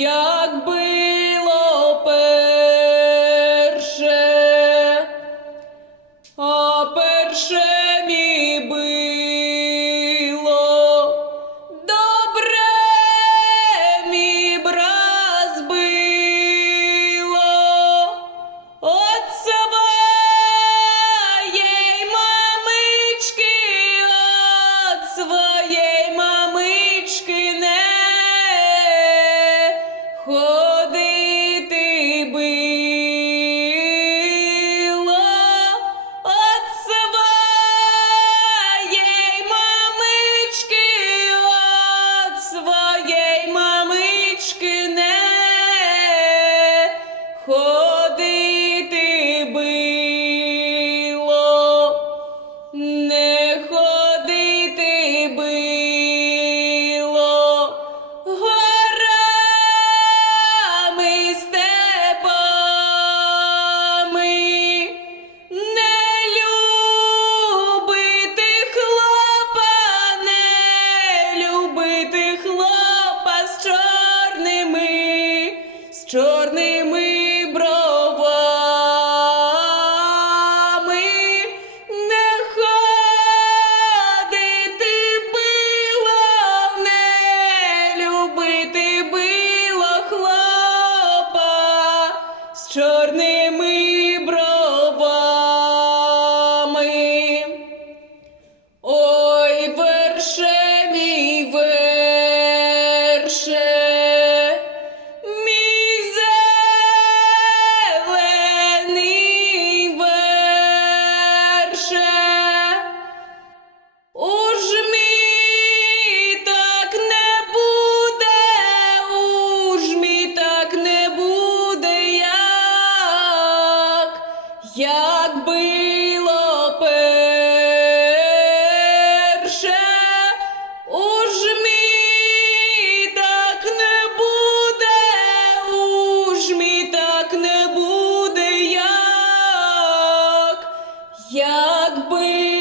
Якби чорними. як било перше, уж мій так не буде, уж мій так не буде, як, як би.